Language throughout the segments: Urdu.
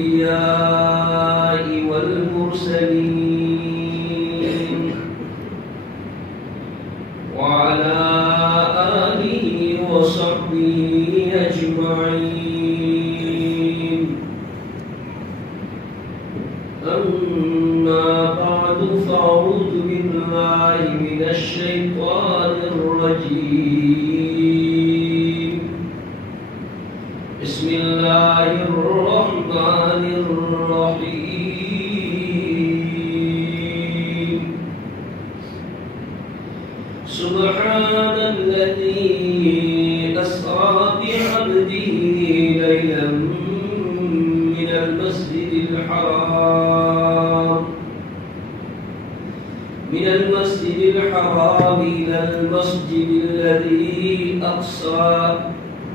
الأنبياء والمرسلين وعلى آله وصحبه أجمعين. أما بعد فأعوذ بالله من الشيطان الرجيم. بسم الله الرحمن الرحيم. سبحان الذي أسرى بعبده ليلا من المسجد الحرام إلى المسجد الذي أقصى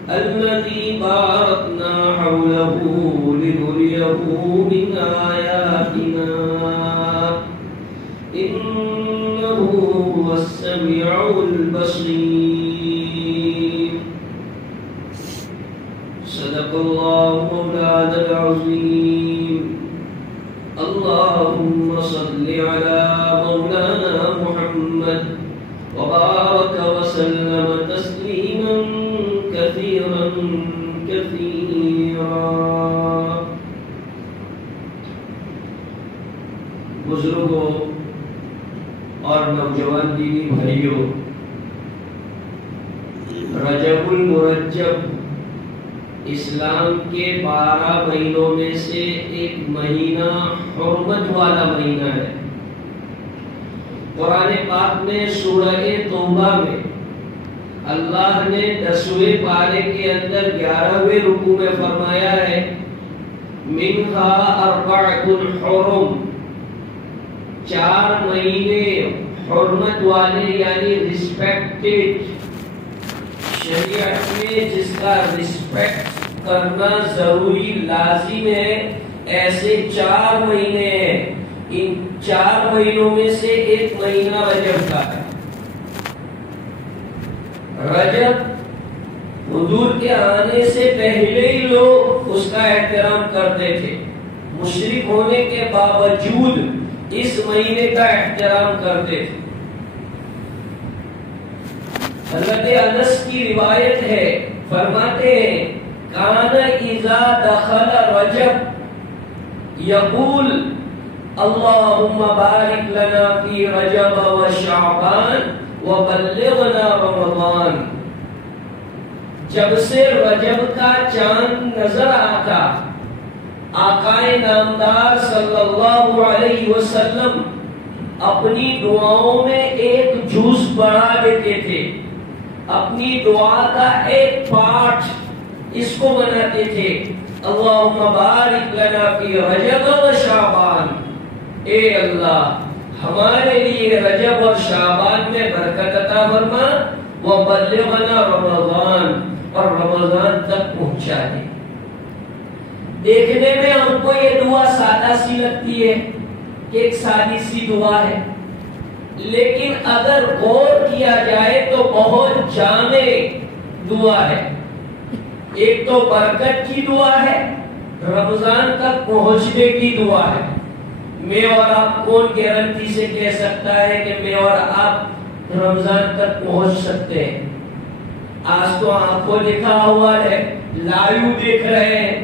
الذي باركنا حوله لنريه من آياتنا إنه هو السميع البصير. صدق الله مولانا العظيم. اللهم صل على مولانا محمد وبارك وسلم تسليما كثيرا كثيرا. بزرگوں اور نوجوان دینی بھائیوں، رجب المرجب اسلام کے 12 مہینوں میں سے ایک مہینہ حرمت والا مہینہ ہے. قرآن پاک میں سورہ توبہ میں اللہ نے 10ویں پارے کے اندر 11ویں رکوع میں فرمایا ہے منہا اربعۃ حرم، 4 مہینے حرمت والے یعنی ریسپیکٹڈ، شریعت میں جس کا ریسپیکٹ کرنا ضروری لازم ہے، ایسے 4 مہینے ہیں. ان 4 مہینوں میں سے ایک مہینہ رجب کا ہے. رجب حضور کے آنے سے پہلے ہی لوگ اس کا احترام کرتے تھے، مشرک ہونے کے باوجود اس مہینے کا احترام کرتے تھے. حضرت انس کی روایت ہے، فرماتے ہیں کان اذا دخل رجب یقول اللهم بارک لنا فی رجب و شعبان وبلغنا رمضان. جب سے رجب کا چاند نظر آتا، آقا نامدار صلی اللہ علیہ وسلم اپنی دعاؤں میں ایک جز بڑھا دیتے تھے، اپنی دعا کا ایک پارٹ اس کو بناتے تھے اللہم بارک لنا فی رجب و شعبان. اے اللہ ہمارے لیے رجب اور شعبان میں برکت عطا فرما، وبلغنا رمضان، اور رمضان تک پہنچا دے. دیکھنے میں ہم کو یہ دعا سادہ سی لگتی ہے کہ ایک سادی سی دعا ہے، لیکن اگر غور کیا جائے تو بہت جامع دعا ہے. ایک تو برکت کی دعا ہے، رمضان تک پہنچنے کی دعا ہے. میں اور آپ کون گارنٹی سے کہہ سکتا ہے کہ میں اور آپ رمضان تک پہنچ سکتے ہیں؟ آج تو آنکھوں لکھا ہوا ہے، لائیو دیکھ رہے ہیں.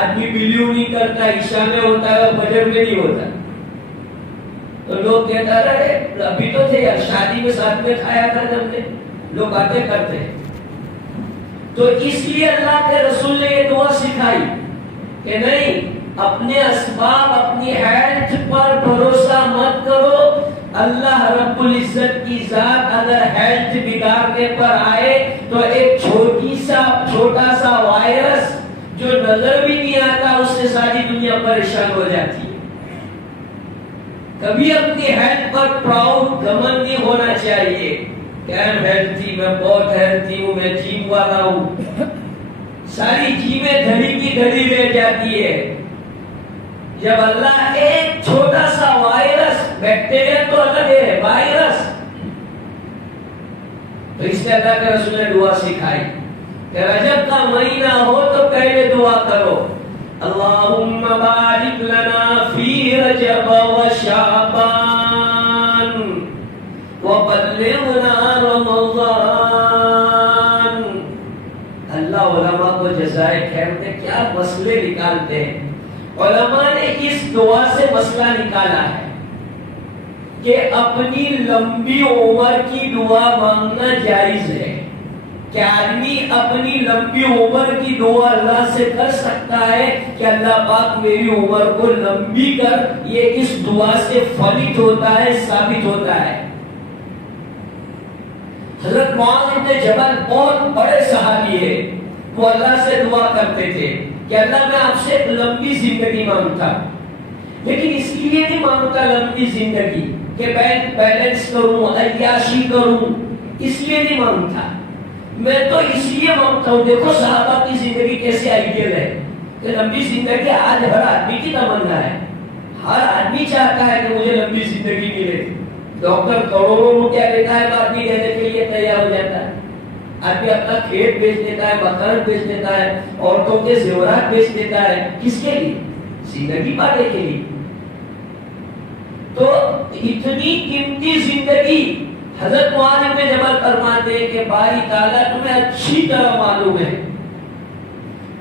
آدمی بلیو نہیں کرتا، عشاء میں ہوتا ہے اور فجر میں نہیں ہوتا. تو لوگ کہتا رہے ابھی تو تھے یار، شادی میں ساتھ میں کھایا تھا جب نے، لوگ باتیں کرتے ہیں. تو اس لیے اللہ کے رسول نے یہ دعا سکھائی کہ نہیں، اپنے اسباب، اپنی ہیلتھ پر بھروسہ مت کرو. اللہ رب العزت کی ذات اگر ہیلتھ بگاڑنے پر آئے تو ایک چھوٹا سا وائرس جو نظر بھی نہیں آتا، اس سے ساری دنیا پریشان ہو جاتی ہے. کبھی اپنی ہیلتھ پر پراؤڈ گھمنڈ نہیں ہونا چاہیے کہ میں ہیلتھی، میں بہت ہیلتھی ہوں، میں جیم والا ہوں. ساری جیمیں دھڑی کی دھڑی رہ جاتی ہے. جب اللہ ایک چھوٹا سا وائرس، بیکٹیریا تو الگ ہے، وائرس، تو اس سے اللہ کے رسول نے دعا سکھائی کہ رجب کا مہینہ ہو تو پہلے دعا بارک لنا فی رجب و شعبان وبلغنا رمضان. اللہ علماء کو جزائے خیر دے. کیا مسئلے نکالتے ہیں علماء نے. اس دعا سے مسئلہ نکالا ہے کہ اپنی لمبی عمر کی دعا مانگنا جائز ہے. کہ آدمی اپنی لمبی عمر کی دعا اللہ سے کر سکتا ہے کہ اللہ پاک میری عمر کو لمبی کر. یہ اس دعا سے فلت ہوتا ہے, ثابت ہوتا ہے. حضرت معاذ بن جبل بہت بڑے صحابی ہے. وہ اللہ سے دعا کرتے تھے کہ اللہ میں آپ سے ایک لمبی زندگی مانگتا, لیکن اس لیے نہیں مانگتا لمبی زندگی کہ بینک بیلنس کروں, عیاشی کروں, اس لیے نہیں مانگتا. میں تو اس لیے مانگتا ہوں. دیکھو صحابہ کی زندگی کیسے آئیڈیل ہے کہ لمبی زندگی آج ہر آدمی کی تمنا ہے. ہر آدمی چاہتا ہے کہ مجھے لمبی زندگی ملے. ڈاکٹر کروڑوں روپیہ لیتا ہے تو آدمی دینے کے لیے تیار ہو جاتا ہے. آدمی اپنا کھیت بیچ دیتا ہے, مکان بیچ دیتا ہے, عورتوں کے زیورات بیچ دیتا ہے. کس کے لیے؟ زندگی پانے کے لیے. تو اتنی قیمتی زندگی حضرت معاذ بن جبل فرماتے ہیں کہ باری تعالیٰ تمہیں اچھی طرح معلوم ہے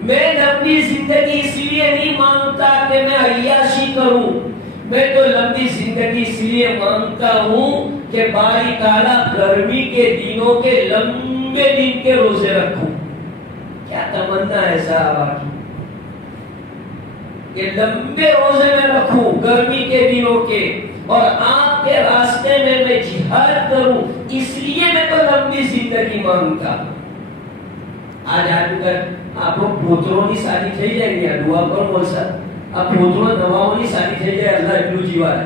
میں لمبی زندگی اس لیے نہیں مانگتا کہ میں عیاشی کروں. میں تو لمبی زندگی اس لیے مانگتا ہوں کہ باری تعالیٰ گرمی کے دنوں کے لمبے دن کے روزے رکھوں. کیا تمنا ہے صحابہ کی کہ لمبے روزے میں رکھوں گرمی کے دنوں کے, اور آپ کے راستے میں جہاد کروں. اس لیے میں تو لمبی زندگی مانگتا ہوں. آج کر آپ کو پوتروں کی شادی થઈ જાય ને દુઆ કરો બોલ સર આ પોતરો નવાઓની શાદી થઈ જાય અલ્લાહ એટલું જીવાય.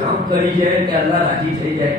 કામ કરી જાય કે અલ્લાહ રાજી થઈ જાય.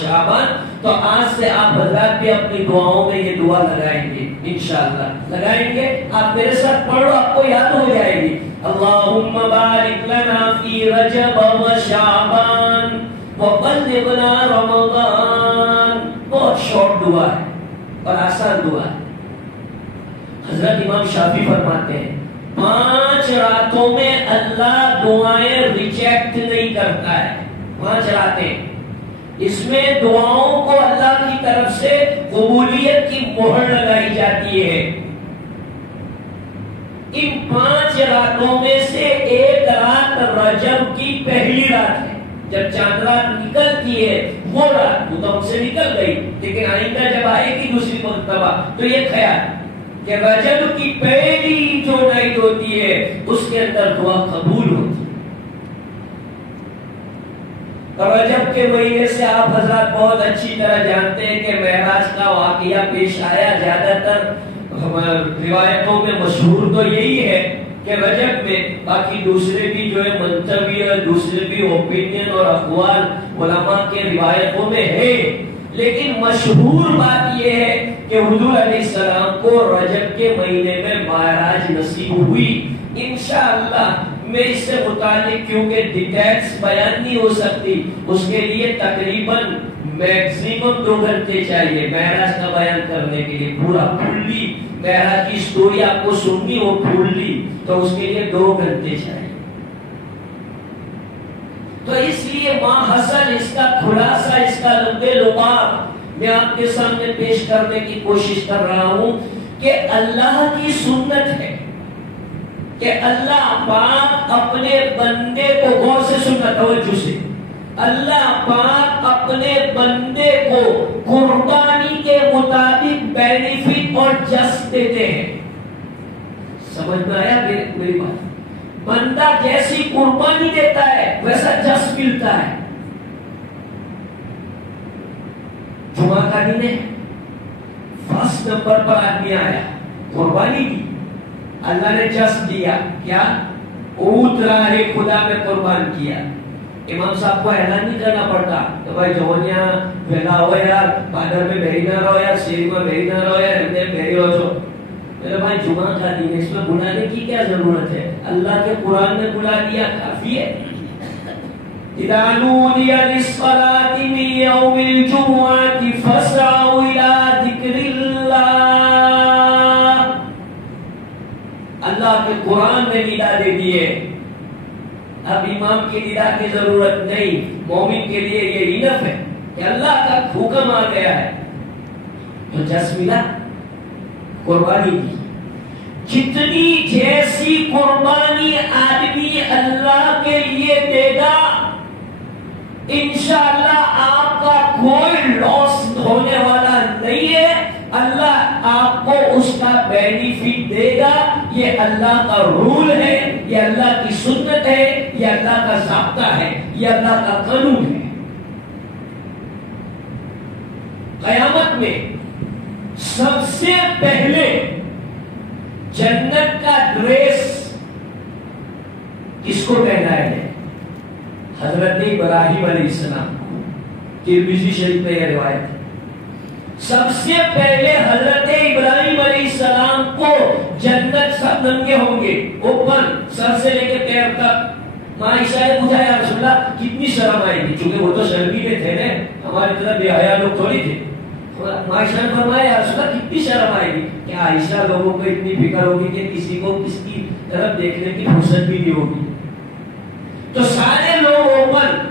شعبان، تو آج سے آپ حضرات بھی اپنی دعاؤں میں یہ دعا لگائیں گے انشاءاللہ، لگائیں گے. آپ میرے ساتھ پڑھو، آپ کو یاد ہو جائے گی. اللہم بارک لنا فی رجب و شعبان وبلغنا رمضان. بہت شارٹ دعا ہے اور آسان دعا ہے. حضرت امام شافعی فرماتے ہیں 5 راتوں میں اللہ دعائیں ریجیکٹ نہیں کرتا ہے. 5 راتیں، اس میں دعاؤں کو اللہ کی طرف سے قبولیت کی مہر لگائی جاتی ہے. ان 5 راتوں میں سے ایک رات رجب کی پہلی رات ہے. جب چاند رات نکلتی ہے وہ رات، وہ تو ہم سے نکل گئی، لیکن آئندہ جب آئے گی دوسری مرتبہ تو یہ خیال کہ رجب کی پہلی جو نائٹ ہوتی ہے اس کے اندر دعا قبول ہوتی ہے. رجب کے مہینے سے آپ حضرات بہت اچھی طرح جانتے ہیں کہ معراج کا واقعہ پیش آیا. زیادہ تر روایتوں میں مشہور تو یہی ہے کہ رجب میں، باقی دوسرے بھی جو ہے منتوی اور دوسرے بھی اوپینین اور اقوال علماء کے روایتوں میں ہے، لیکن مشہور بات یہ ہے کہ حضور علیہ السلام کو رجب کے مہینے میں معراج نصیب ہوئی. انشاءاللہ میں اس سے متعلق کیونکہ ڈیٹیلز بیان نہیں ہو سکتی، اس کے لیے تقریباً میکسیمم 2 گھنٹے چاہیے معراج کا بیان کرنے کے لیے. پورا پھولی معراج کی سٹوری آپ کو سننی ہو پھولی تو اس کے لیے 2 گھنٹے چاہیے. تو اس لیے ماحصل اس کا خلاصہ، اس کا لمبے لباب میں آپ کے سامنے پیش کرنے کی کوشش کر رہا ہوں کہ اللہ کی سنت ہے کہ اللہ پاک اپنے بندے کو، غور سے سننا توجہ سے، اللہ پاک اپنے بندے کو قربانی کے مطابق بینیفٹ اور جس دیتے ہیں. سمجھ میں آیا میری بات؟ بندہ جیسی قربانی دیتا ہے ویسا جس ملتا ہے. جمعہ کا دن ہے، فرسٹ نمبر پر آدمی آیا، قربانی دی، اللہ نے جس دیا، کیا اونٹ راہ خدا میں قربان کیا. امام صاحب کو اعلان نہیں کرنا پڑتا کہ بھائی جوانیاں پھیلا ہوا یار، بادر میں بہری نہ رہو یار، شیر میں بہری نہ رہو یار، ہندے بہری ہو جو. میرے بھائی جمعہ کا دن ہے، اس میں بلانے کی کیا ضرورت ہے؟ اللہ کے قرآن نے بلا دیا، کافی ہے. اذا نودی للصلاة من يوم الجمعة فاسعوا إلى ذكر الله. اللہ کے قرآن نے ندا دے دیے، اب امام کی ندا کی ضرورت نہیں. مومن کے لیے یہ انف ہے کہ اللہ کا حکم آ گیا ہے تو جس ملا، قربانی دی. جتنی جیسی قربانی آدمی اللہ کے لیے دے گا انشاءاللہ آپ کا کوئی لاس ہونے والا نہیں ہے. اللہ آپ کو اس کا بینیفٹ دے گا. یہ اللہ کا رول ہے، یہ اللہ کی سنت ہے، یہ اللہ کا ضابطہ ہے، یہ اللہ کا قانون ہے. قیامت میں سب سے پہلے جنت کا ڈریس کس کو پہنایا ہے؟ حضرت ابراہیم علیہ السلام کو. ترمذی شریف میں یہ روایت ہے. سب سے پہلے حضرت ابراہیم علیہ السلام کو جنت سب ننگے ہوں گے، اوپن سر سے لے کے پیر تک. ماں عائشہ نے پوچھا یا رسول اللہ کتنی شرم آئے گی، چونکہ وہ تو شرمی میں تھے نا، ہماری طرح بے حیا لوگ تھوڑی تھے. عائشہ نے فرمایا یا رسول اللہ کتنی شرم آئے گی؟ کہ عائشہ لوگوں کو اتنی فکر ہوگی کہ کسی کو کس کی طرف دیکھنے کی فرصت بھی نہیں ہوگی. تو سارے لوگ اوپن،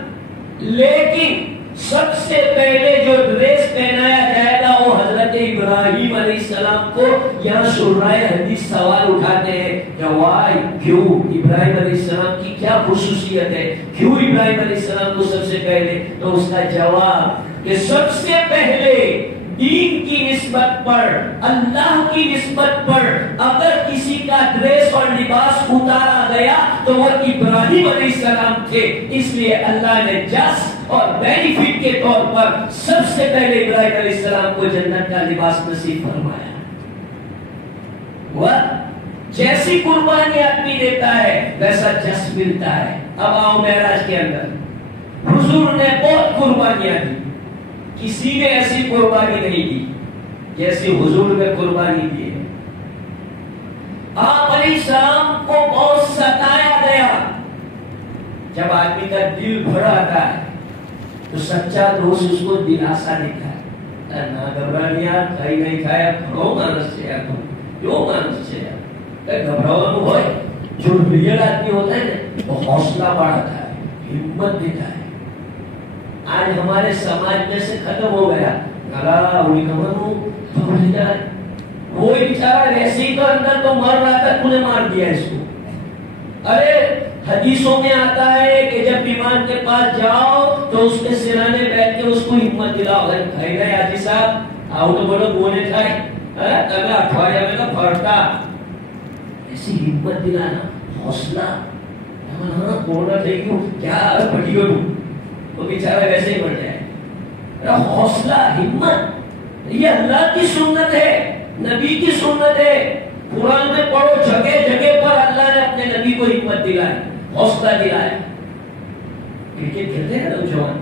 لیکن سب سے پہلے جو ڈریس پہنایا جائے گا وہ حضرت ابراہیم علیہ السلام کو. یہاں شرائع حدیث سوال اٹھاتے ہیں کہ وائی کیوں ابراہیم علیہ السلام کی کیا خصوصیت ہے، کیوں ابراہیم علیہ السلام کو سب سے پہلے؟ تو اس کا جواب کہ سب سے پہلے دین کی نسبت پر، اللہ کی نسبت پر اگر کسی کا ڈریس اور لباس اتارا گیا تو وہ ابراہیم علیہ السلام تھے. اس لیے اللہ نے جس اور بینیفٹ کے طور پر سب سے پہلے ابراہیم علیہ السلام کو جنت کا لباس نصیب فرمایا. وہ جیسی قربانی آدمی دیتا ہے ویسا جس ملتا ہے. اب آؤ معراج کے اندر. حضور نے بہت قربانیاں دی، کسی نے ایسی قربانی نہیں دی جیسی حضور نے قربانی دی ہے۔ آپ علیہ السلام کو بہت ستایا گیا۔ جب آدمی کا دل بھرا آتا ہے تو سچا دوست اس کو دلاسا دیتا ہے، نہ گھبرانے یار، کہیں نہیں کھایا، کھڑو مانس سے یار، جو مانس سے یار گھبراؤ ہوئے۔ جو ریئل آدمی ہوتا ہے نا وہ حوصلہ بڑھاتا ہے، ہمت دیتا ہے۔ آج ہمارے سماج میں سے ختم ہو گیا، وہ بیچارہ ویسے ہی تو اندر تو مر رہا تھا، تو نے مار دیا اس کو۔ ارے حدیثوں میں آتا ہے کہ جب ایمان کے پاس جاؤ تو اس کے سرانے بیٹھ کے اس کو ہمت دلاؤ، بھائی گئے حاجی صاحب آؤ تو بولو بولے تھا اگلا اٹھواریا میں کا پھڑتا، ایسی ہمت دلانا، حوصلہ۔ ہاں کورونا تھے کیوں کیا پڑھی ہو وہ بیچارہ ویسے ہی مر جائے۔ حوصلہ، ہمت، یہ اللہ کی سنت ہے، نبی کی سنت ہے۔ قرآن میں پڑھو، جگہ جگہ پر اللہ نے اپنے نبی کو ہمت دلائی، حوصلہ دلایا۔ کرکٹ کھیلتے ہیں نوجوان،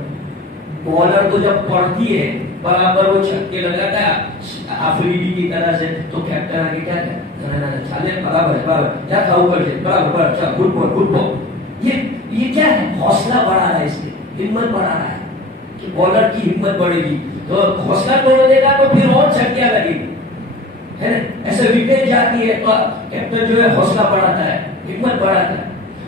بالر کو جب پڑھتی ہے برابر وہ چھکے لگاتا ہے آفریدی کی طرح سے، تو کیپٹن آگے کیا چالے برابر کیا کھاؤ کر برابر گڈ بال گڈ بال۔ یہ کیا ہے؟ حوصلہ بڑھا رہا ہے، اس سے ہمت بڑھا رہا ہے کہ بالر کی ہمت بڑھے گی تو حوصلہ توڑ دے گا تو پھر اور چھکیاں لگے گی، ہے نا؟ ایسے وکٹ جاتی ہے تو کیپٹن جو ہے حوصلہ بڑھاتا ہے، ہمت بڑھاتا ہے۔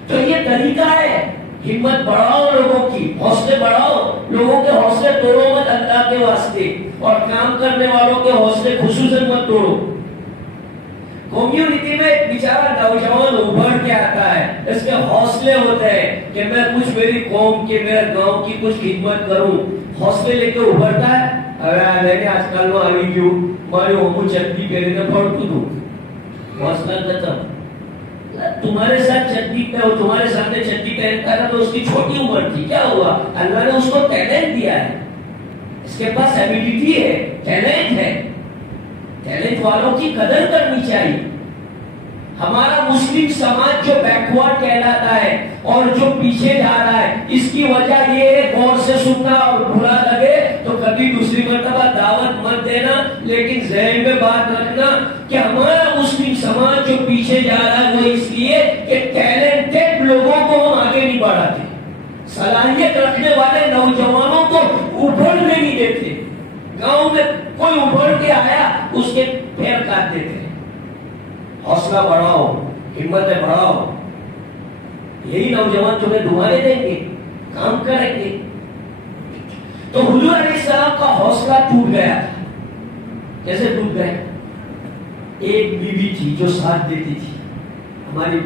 تو یہ طریقہ ہے، ہمت بڑھاؤ لوگوں کی، حوصلے بڑھاؤ لوگوں کے، حوصلے توڑو مت اللہ کے واسطے، اور کام کرنے والوں کے حوصلے خصوصاً مت توڑو۔ کمیونٹی میں ایک بیچارہ نوجوان ابھر کے آتا ہے، اس کے حوصلے ہوتے ہیں کہ میں کچھ میری قوم کے، میرے گاؤں کی کچھ خدمت کروں، حوصلے لے کے ابھرتا ہے۔ ارے آج کل وہ آئی کیوں مارے ہو چٹنی پہنے نہ پڑ تو حوصلہ ختم۔ تمہارے ساتھ چٹنی پہ ہو، تمہارے سامنے چٹنی پہنتا تھا تو اس کی چھوٹی عمر تھی، کیا ہوا؟ اللہ نے اس کو ٹیلنٹ دیا ہے، اس کے پاس ایبیلٹی ہے، ٹیلنٹ ہے۔ ٹیلنٹ والوں کی قدر کرنی چاہیے۔ ہمارا مسلم سماج جو بیکورڈ کہلاتا ہے اور جو پیچھے جا رہا ہے، اس کی وجہ یہ ہے، غور سے سننا اور برا لگے تو کبھی دوسری مرتبہ دعوت مت دینا، لیکن ذہن میں بات رکھنا کہ ہمارا مسلم سماج جو پیچھے جا رہا ہے وہ اس لیے کہ ٹیلنٹڈ لوگوں کو ہم آگے نہیں بڑھاتے، صلاحیت رکھنے والے نوجوانوں کو ابھرنے نہیں دیتے۔ گاؤں میں کوئی ابھر کے آیا اس کے پیر کاٹ دیتے ہیں۔ حوصلہ بڑھاؤ، ہمتیں بڑھاؤ، یہی نوجوان تمہیں دعائیں دیں گے، کام کریں گے۔ تو حضور علیہ السلام کا حوصلہ ٹوٹ گیا تھا۔ کیسے ٹوٹ گیا؟ ایک بیوی تھی جو ساتھ دیتی تھی، ہماری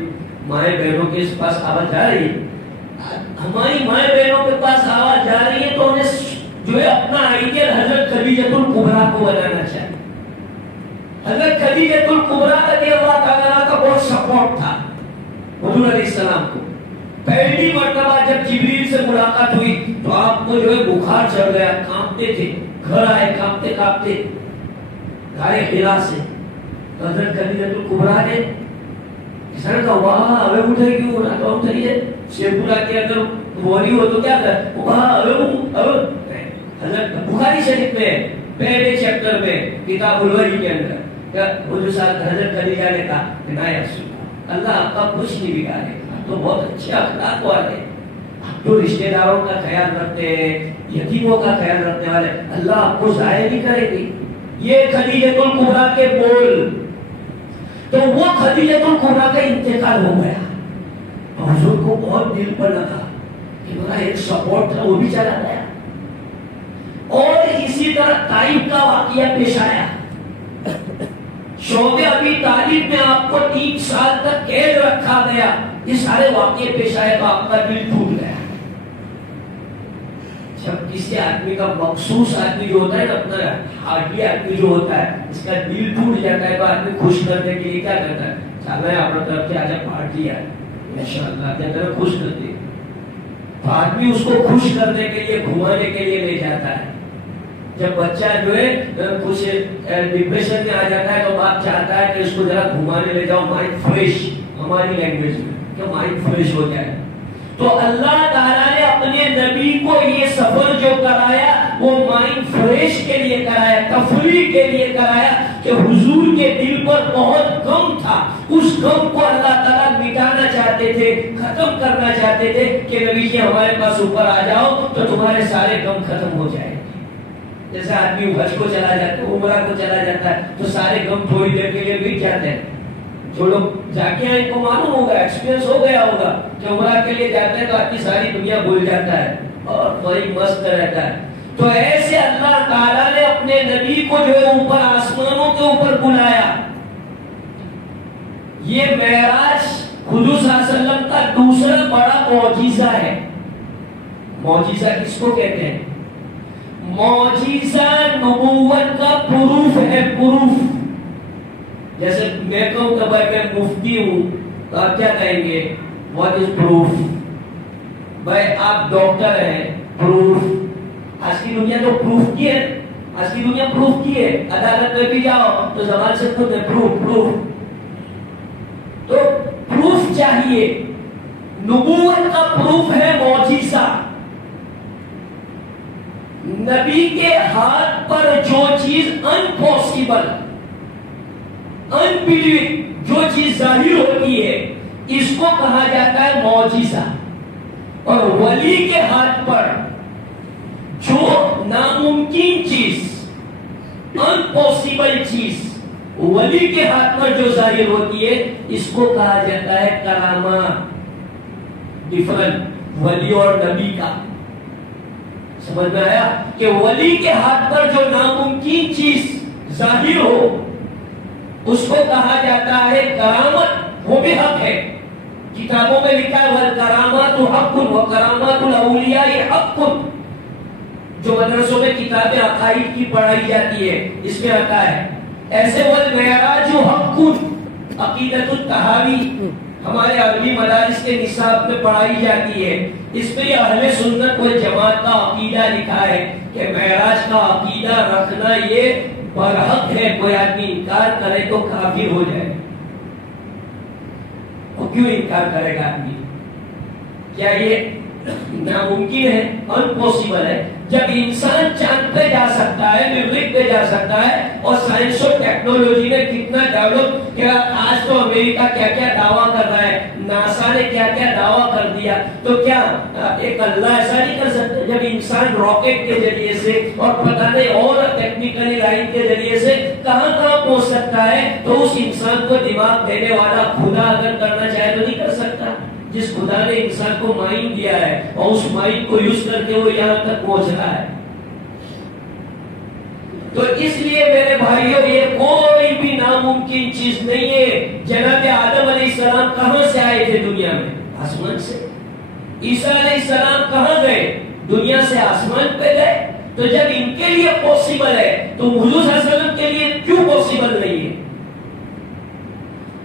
مائیں بہنوں کے پاس آواز جا رہی ہے، ہماری مائیں بہنوں کے پاس آواز جا رہی ہے، تو انہیں جو ہے اپنا آئیڈیل حضرت خدیجۃ الکبریٰ کو بنانا چاہیے۔ حضرت خدیجۃ الکبریٰ رضی اللہ تعالیٰ کا بہت سپورٹ تھا حضور علیہ السلام کو۔ پہلی مرتبہ جب جبریل سے ملاقات ہوئی تو آپ کو جو ہے بخار چڑھ گیا، کانپتے تھے، گھر آئے کانپتے کانپتے گائے خلا سے۔ تو حضرت خدیجۃ الکبریٰ نے اس نے کہا واہ ابے اٹھے کیوں نہ تو اٹھائیے، شیخورا کے اگر ولی ہو تو کیا کر واہ ابے حضرت بخاری شریف میں پہلے چیپٹر میں کتاب الوحی کے اندر حضور صاحب حضرت خدیجہ نے کہا کہ نہ یا رسول اللہ آپ کا کچھ نہیں بگاڑے، تو بہت اچھے اخلاق والے، جو رشتے داروں کا خیال رکھتے ہیں، یتیموں کا خیال رکھنے والے، اللہ آپ کو ضائع نہیں کرے گی۔ یہ خدیجۃ الکبریٰ کے بول۔ تو وہ خدیجۃ الکبریٰ کا انتقال ہو گیا، تو حضور کو بہت دل پر لگا کہ میرا ایک سپورٹ تھا وہ بھی چلا گیا۔ اور اسی طرح طائف کا واقعہ پیش آیا، شعبہ ابی طالب میں آپ کو 3 سال تک قید رکھا گیا، یہ سارے واقعے پیش آئے تو آپ کا دل ٹوٹ گیا۔ جب کسی آدمی کا مخصوص آدمی جو ہوتا ہے نا، اپنا ہارڈلی آدمی جو ہوتا ہے، اس کا دل ٹوٹ جاتا ہے تو آدمی خوش کرنے کے لیے کیا کرتا ہے؟ چاہتا ہے اپنا طرف سے آجا پارٹی ہے ماشاءاللہ اپنے طرف خوش کرتے، تو آدمی اس کو خوش کرنے کے لیے گھمانے کے لیے لے جاتا ہے۔ جب بچہ جو ہے کچھ ڈپریشن میں آ جاتا ہے تو باپ چاہتا ہے کہ اس کو ذرا گھمانے لے جاؤ، مائنڈ فریش، ہماری لینگویج میں کہ مائنڈ فریش ہو جائے۔ تو اللہ تعالیٰ نے اپنے نبی نبی کو یہ سفر جو کرایا وہ مائنڈ فریش کے لیے کرایا، تفریح کے لیے کرایا کہ حضور کے دل پر بہت غم تھا، اس غم کو اللہ تعالیٰ مٹانا چاہتے تھے، ختم کرنا چاہتے تھے کہ نبی جی ہمارے پاس اوپر آ جاؤ تو تمہارے سارے غم ختم ہو جائے۔ جیسے آدمی حج کو چلا جاتا ہے، عمرہ کو چلا جاتا ہے تو سارے غم تھوڑی دیر کے لیے مٹ جاتے ہیں۔ جو لوگ جا کے آئے ان کو معلوم ہوگا، ایکسپیرینس ہو گیا ہوگا کہ عمرہ کے لیے جاتے ہیں تو آدمی ساری دنیا بھول جاتا ہے اور بڑی مست رہتا ہے۔ تو ایسے اللہ تعالیٰ نے اپنے نبی کو جو ہے اوپر آسمانوں کے اوپر بلایا۔ یہ معراج حضور صلی اللہ علیہ وسلم کا دوسرا بڑا معجزہ ہے۔ معجزہ کس کو کہتے ہیں؟ معجزہ نبوت کا پروف ہے، پروف۔ جیسے میں کہوں کہ بھائی میں مفتی ہوں تو آپ کیا کہیں گے؟ What is proof? بھائی آپ ڈاکٹر ہیں، پروف۔ آج کی دنیا تو پروف کی ہے، آج کی دنیا پروف کی ہے۔ عدالت میں بھی جاؤ تو زبان سے خود پروف پروف، تو پروف چاہیے۔ نبوت کا پروف ہے معجزہ۔ نبی کے ہاتھ پر جو چیز امپاسبل، انبلیو، جو چیز ظاہر ہوتی ہے اس کو کہا جاتا ہے معجزہ۔ اور ولی کے ہاتھ پر جو ناممکن چیز، امپاسبل چیز، ولی کے ہاتھ پر جو ظاہر ہوتی ہے اس کو کہا جاتا ہے کرامات۔ ڈفرنٹ ولی اور نبی کا، سمجھ میں آیا؟ کہ ولی کے ہاتھ پر جو ناممکن چیز ظاہر ہو اس کو کہا جاتا ہے کرامت، وہ بھی حق ہے۔ کتابوں میں لکھا ہے وَالْكَرَامَاتُ حَقٌّ وَكَرَامَاتُ الْأَوْلِيَاءِ حَقٌّ۔ جو مدرسوں میں کتابیں عقائد کی پڑھائی جاتی ہے اس میں آتا ہے۔ ایسے وَالْمِعْرَاجُ حَقٌّ، عقیدۃ الطحاوی ہمارے عربی مدارس کے نصاب میں پڑھائی جاتی ہے، اس میں اہل سنت والجماعت کا عقیدہ لکھا ہے کہ معراج کا عقیدہ رکھنا یہ برحق ہے۔ کوئی آدمی انکار کرے تو کافر ہو جائے۔ وہ کیوں انکار کرے گا آدمی؟ کیا یہ ناممکن ہے؟ امپاسبل ہے۔ جب انسان چاند پہ جا سکتا ہے، مریخ پہ جا سکتا ہے، اور سائنس اور ٹیکنالوجی نے کتنا ڈیولپ کیا، آج تو امریکہ کیا کیا دعویٰ کر رہا ہے، ناسا نے کیا کیا دعویٰ کر دیا، تو کیا ایک اللہ ایسا نہیں کر سکتا؟ جب انسان راکٹ کے ذریعے سے اور پتہ نہیں اور ٹیکنیکل لائن کے ذریعے سے کہاں کہاں پہنچ سکتا ہے، تو اس انسان کو دماغ دینے والا خدا اگر کرنا چاہے تو نہیں کر سکتا؟ جس خدا نے انسان کو مائنڈ دیا ہے اور اس مائنڈ کو یوز کر کے وہ یہاں تک پہنچ رہا ہے۔ تو اس لیے میرے بھائیوں یہ کوئی بھی ناممکن چیز نہیں ہے۔ جناب آدم علیہ السلام کہاں سے آئے تھے دنیا میں؟ آسمان سے۔ عیسیٰ علیہ السلام کہاں گئے؟ دنیا سے آسمان پہ گئے۔ تو جب ان کے لیے پوسیبل ہے تو حضور صلی اللہ علیہ وسلم کے لیے کیوں پوسیبل نہیں ہے؟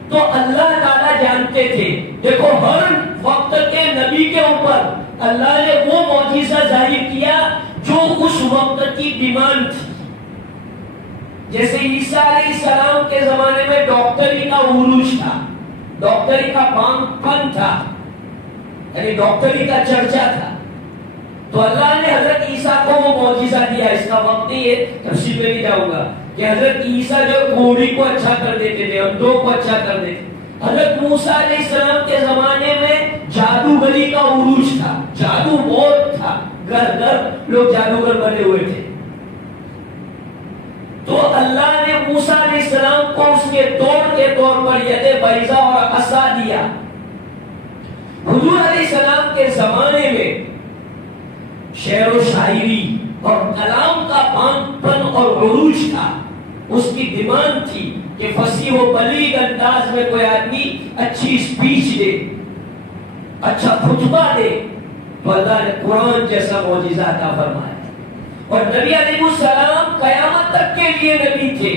تو اللہ تعالیٰ جانتے تھے، دیکھو ہر وقت کے نبی کے اوپر اللہ نے وہ معجزہ ظاہر کیا جو اس وقت کی ڈیمانڈ تھی۔ جیسے عیسیٰ علیہ السلام کے زمانے میں ڈاکٹری کا عروج تھا، ڈاکٹری کا پن تھا، یعنی ڈاکٹری کا چرچا تھا، تو اللہ نے حضرت عیسیٰ کو وہ معجزہ دیا۔ اس کا وقت نہیں ہے، تفصیل میں نہیں جاؤں گا کہ حضرت عیسیٰ جو کوڑی کو اچھا کر دیتے تھے، اندھوں کو اچھا کر دیتے تھے۔ حضرت موسیٰ علیہ السلام کے زمانے میں جادوگری کا عروج تھا، جادو بہت تھا، گھر گھر لوگ جادوگر بنے ہوئے تھے۔ تو اللہ نے موسیٰ علیہ السلام کو اس کے توڑ کے طور پر ید بیضا اور عصا دیا۔ حضور علیہ السلام کے زمانے میں شعر و شاعری اور کلام کا پن اور عروج تھا، اس کی ڈیمانڈ تھی کہ فصیح و بلیغ انداز میں کوئی آدمی اچھی اسپیچ دے، اچھا خطبہ دے، تو اللہ نے قرآن جیسا معجزہ عطا فرمایا۔ اور نبی علیہ السلام قیامت تک کے لیے نبی تھے،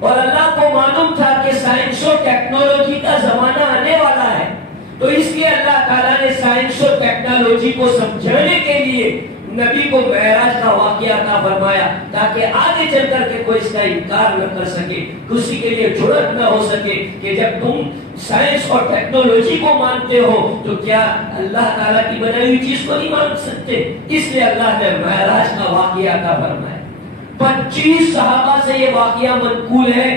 اور اللہ کو معلوم تھا کہ سائنس و ٹیکنالوجی کا زمانہ آنے والا ہے، تو اس لیے اللہ تعالیٰ نے سائنس اور ٹیکنالوجی کو سمجھانے کے لیے نبی کو معراج کا واقعہ عطا فرمایا تاکہ آگے چل کر کے کوئی اس کا انکار نہ کر سکے، کسی کے لیے جرأت نہ ہو سکے کہ جب تم سائنس اور ٹیکنالوجی کو مانتے ہو تو کیا اللہ تعالیٰ کی بنائی ہوئی چیز کو نہیں مان سکتے؟ اس لیے اللہ نے معراج کا واقعہ عطا فرمایا۔ 25 صحابہ سے یہ واقعہ منقول ہے۔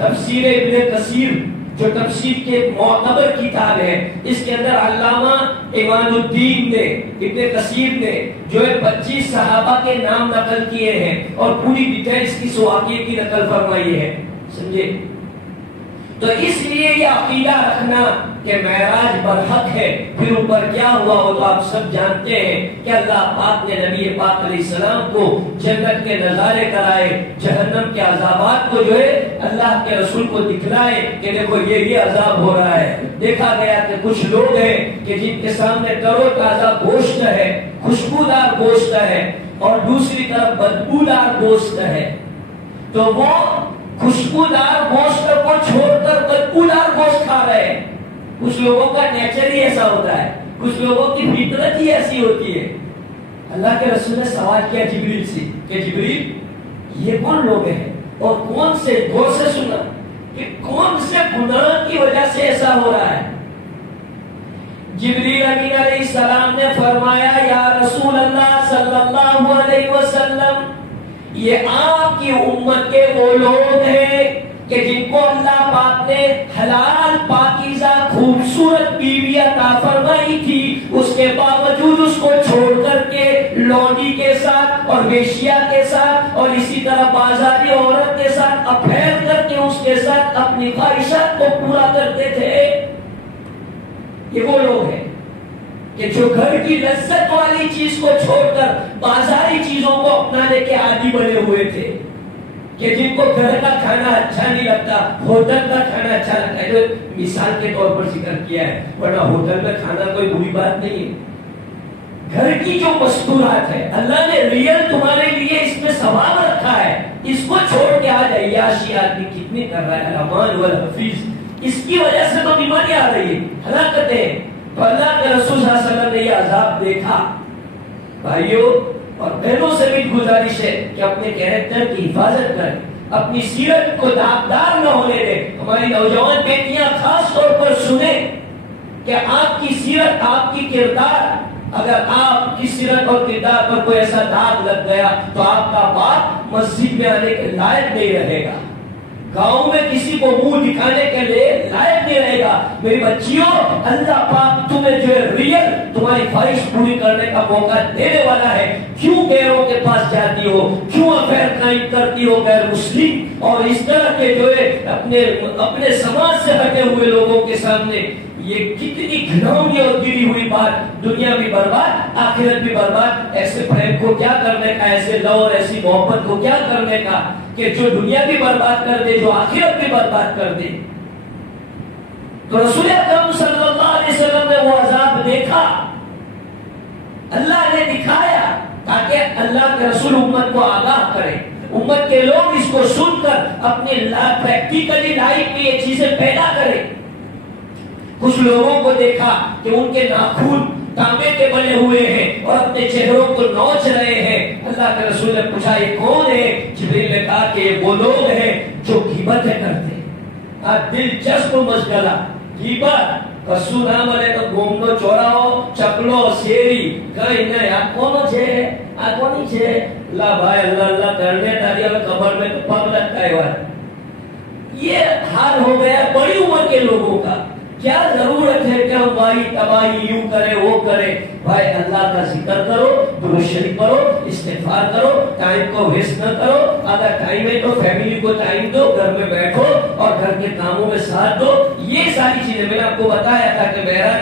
تفسیر ابن کثیر جو تفسیر کے معتبر کتاب ہے، اس کے اندر علامہ ایمان الدین نے، ابن کثیر نے جو ہے 25 صحابہ کے نام نقل کیے ہیں اور پوری ڈیٹیلز کی واقعے کی نقل فرمائی ہے، سمجھے؟ تو اس لیے یہ عقیدہ رکھنا کہ معراج برحق ہے، پھر اوپر کیا ہوا وہ تو آپ سب جانتے ہیں کہ اللہ پاک نے نبی پاک علیہ السلام کو جنت کے نظارے کرائے، جہنم کے عذابات کو جو ہے اللہ کے رسول کو دکھلائے کہ دیکھو یہ عذاب ہو رہا ہے۔ دیکھا گیا کہ کچھ لوگ ہیں کہ جن کے سامنے ترو تازہ گوشت ہے، خوشبودار گوشت ہے، اور دوسری طرف بدبودار گوشت ہے، تو وہ خوشبودار گوشت کو چھوڑ کر بدبودار گوشت کھا رہے ہیں۔ کچھ لوگوں کا نیچر ہی ایسا ہوتا ہے، کچھ لوگوں کی فطرت ہی ایسی ہوتی ہے۔ اللہ کے رسول نے سوال کیا جبریل سے کہ جبریل یہ کون لوگ ہیں اور کون سے، غور سے سنا کہ کون سے گناہ کی وجہ سے ایسا ہو رہا ہے؟ جبریل امین علیہ السلام نے فرمایا یا رسول اللہ صلی اللہ علیہ وسلم، یہ آپ کی امت کے وہ لوگ ہیں کہ جن کو اللہ پاک نے حلال پاکیزہ خوبصورت بیوی عطا فرمائی تھی، اس کے باوجود اس کو چھوڑ کر کے لونڈی کے ساتھ اور ویشیا کے ساتھ اور اسی طرح بازاری عورت کے ساتھ افیئر کر کے اس کے ساتھ اپنی خواہشات کو پورا کرتے تھے۔ یہ وہ لوگ ہیں کہ جو گھر کی لذت والی چیز کو چھوڑ کر بازاری چیزوں کو اپنانے کے عادی بنے ہوئے تھے، کہ جن کو گھر کا کھانا اچھا نہیں لگتا، ہوٹل کا کھانا اچھا لگتا ہے۔ جو مثال کے طور پر ذکر کیا ہے، ورنہ ہوٹل میں کھانا کوئی بری بات نہیں ہے۔ گھر کی جو مستورات ہے، اللہ نے ریئل تمہارے لیے اس میں ثواب رکھا ہے، اس کو چھوڑ کے آ جائے۔ عیاشی آدمی کتنی کر رہا ہے، الامان والحفیظ، اس کی وجہ سے تو بیماری آ رہی ہے، ہلاکتیں۔ تو اللہ کے رسول صلی اللہ علیہ وسلم نے یہ عذاب دیکھا۔ بھائیوں اور بہنوں سے بھی گزارش ہے کہ اپنے کیریکٹر کی حفاظت کریں، اپنی سیرت کو داغدار نہ ہونے دیں۔ ہماری نوجوان بیٹیاں خاص طور پر سنیں کہ آپ کی سیرت، آپ کی کردار، اگر آپ کی سیرت اور کردار پر کوئی ایسا داغ لگ گیا تو آپ کا باپ مسجد میں آنے کے لائق نہیں رہے گا، گاؤں میں کسی کو منہ دکھانے کے لیے لائق نہیں رہے گا۔ میری بچیوں، اللہ پاک تمہیں جو ہے ریئل تمہاری خواہش پوری کرنے کا موقع دینے والا ہے۔ کیوں غیروں کے پاس جاتی ہو، کیوں افیئر قائم کرتی ہو غیر مسلم اور اس طرح کے جو ہے اپنے سماج سے ہٹے ہوئے لوگوں کے سامنے؟ یہ کتنی گھناؤنی اور گری ہوئی بات، دنیا بھی برباد، آخرت بھی برباد۔ ایسے پریم کو کیا کرنے کا، ایسے لو اور ایسی محبت کو کیا کرنے کا کہ جو دنیا بھی برباد کر دے، جو آخرت بھی برباد کر دے۔ تو رسول اکرم صلی اللہ علیہ وسلم نے وہ عذاب دیکھا، اللہ نے دکھایا تاکہ اللہ کے رسول امت کو آگاہ کرے، امت کے لوگ اس کو سن کر اپنے پریکٹیکلی لائف میں یہ چیزیں پیدا کریں۔ کچھ لوگوں کو دیکھا کہ ان کے ناخن تانبے کے بنے ہوئے ہیں اور اپنے چہروں کو نوچ رہے ہیں۔ اللہ کے رسول نے پوچھا یہ کون ہے؟ جبریل نے کہا کہ یہ وہ لوگ ہیں جو غیبتیں کرتے ہیں۔ دلچسپ مشغلہ غیبت، کسو نہ بنے تو گھومنو چوراو چکلو شیری کہیں نہیں آپ کونو چھے آپ کونی چھے اللہ بھائی اللہ اللہ کرنے تاری اور قبر میں تو پگ لگتا ہے۔ یہ حال ہو گیا بڑی عمر کے لوگوں کا۔ کیا ضرورت ہے کہ ہم بھائی تباہی یوں کرے وہ کرے؟ بھائی اللہ کا ذکر کرو، درود شریف پڑھو، استغفار کرو، ٹائم کو ویسٹ نہ کرو۔ اگر ٹائم ہے تو فیملی کو ٹائم دو، گھر میں بیٹھو اور گھر کے کاموں میں ساتھ دو۔ یہ ساری چیزیں میں نے آپ کو بتایا تھا کہ میرا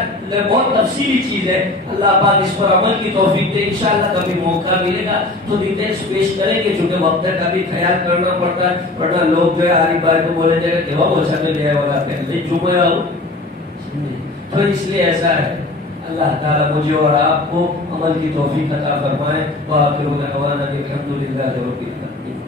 بہت تفصیلی چیز ہے۔ اللہ پاک اس پر عمل کی توفیق دے۔ انشاءاللہ کبھی موقع ملے گا تو ڈیٹیلز پیش کریں گے، چونکہ وقت کا بھی خیال کرنا پڑتا ہے، ورنہ لوگ جو ہے عارف بھائی کو بولے جائے کہ وہ بچا میں لیا والا پہلے جمعہ آؤ، تو اس لیے ایسا ہے۔ اللہ تعالیٰ مجھے اور آپ کو عمل کی توفیق عطا فرمائے۔ وآخر دعوانا الحمدللہ رب العالمین۔